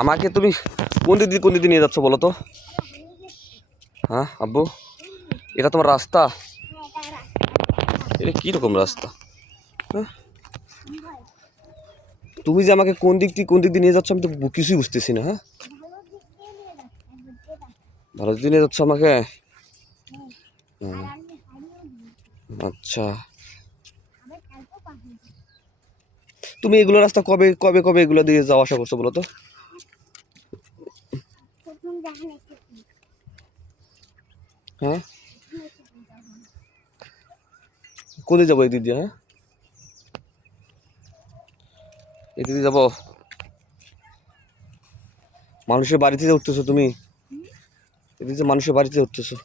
আমাকে তুমি কোন দিকে নিয়ে যাচ্ছ বলো তো? হ্যাঁ আব্বু, এটা তোমার রাস্তা? এটা কীরকম রাস্তা? হ্যাঁ, তুমি যে আমাকে কোন দিক দিয়ে নিয়ে যাচ্ছ আমি তো কিছুই বুঝতেছি না। হ্যাঁ, ভালো দিকে নিয়ে যাচ্ছ আমাকে? আচ্ছা, তুমি এগুলো রাস্তা কবে কবে কবে এগুলো দিয়ে যাওয়া আসা করছো বলো তো? হ্যাঁ, কোন দিকে যাবো? এই দিক দিয়ে? হ্যাঁ, এই দিকে যাবো? মানুষের বাড়িতে যে উঠতেছো তুমি, এদিকে মানুষের বাড়িতে উঠতেছো?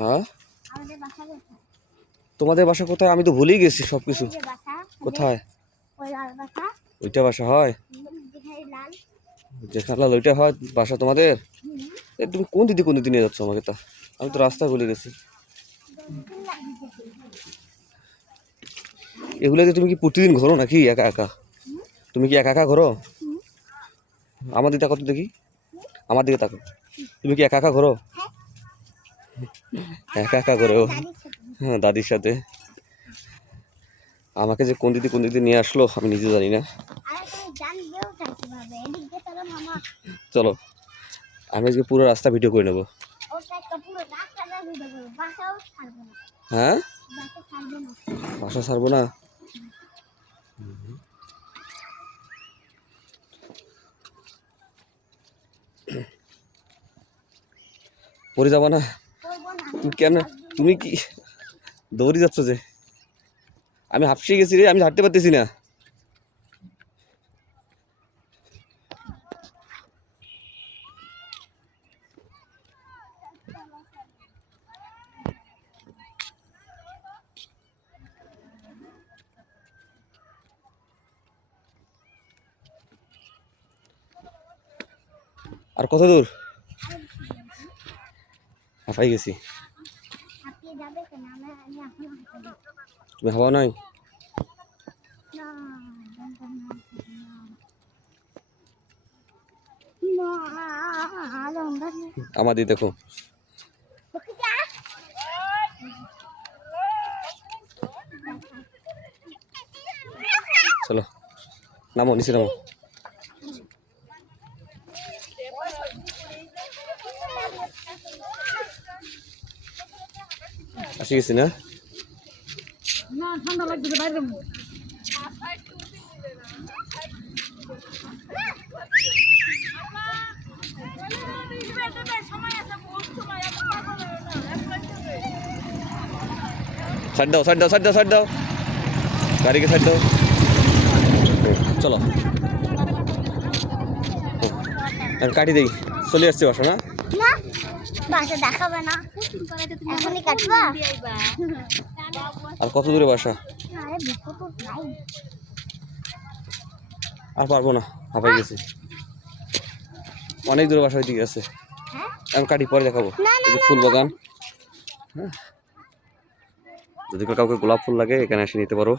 হ্যাঁ, তোমাদের বাসা কোথায়? আমি তো ভুলেই গেছি সব কিছু। কোথায়? ওইটা বাসা হয়? যেখানে লাল ওইটা হয় বাসা তোমাদের? তুমি কোন দিকে নিয়ে যাচ্ছ আমাকে? তা আমি তো রাস্তা ভুলে গেছি। এগুলোকে তুমি কি প্রতিদিন ঘোরো নাকি একা একা? তুমি কি একা একা ঘোরো? আমার দিকে তাকো তো দেখি, আমার দিকে তাকো। তুমি কি একা একা ঘোরো? একা একা ঘোরো? হ্যাঁ, দাদির সাথে। আমাকে যে কোন দিকে নিয়ে আসলো আমি নিজে জানি না। চলো, আমি আজকে পুরো রাস্তা ভিডিও করে নেবো। হ্যাঁ, বাসা ছাড়বো না? পরে যাবো না? তুমি কেন, তুমি কি দৌড়ে যাচ্ছ যে? আমি হাঁপসে গেছি রে, আমি হাঁটতে পারতেছি না। আর কত দূর? হাঁপাই গেছি। তুমি হাওয়া নাই? আমাদের দেখো, চলো নামো, নিচে নামো। আসি গেছি না? ঠান্ডা লাগছে বাইরে। সাইড দাও, গাড়িকে সাইড দাও। চলো আমি কাটি দিই, চলে আসছি বাসা। না আর কত দূরে বাসা? আর পারবো না, হাঁপাই গেছি। অনেক দূরে বাসা ওইদিকে আছে। আমি কাটি পরে দেখাবো। ফুল বাগান। হ্যাঁ, যদি কাউকে গোলাপ ফুল লাগে এখানে এসে নিতে পারো।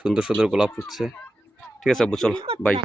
সুন্দর সুন্দর গোলাপ ফুটছে। ঠিক আছে আব্বু, চলো বাই।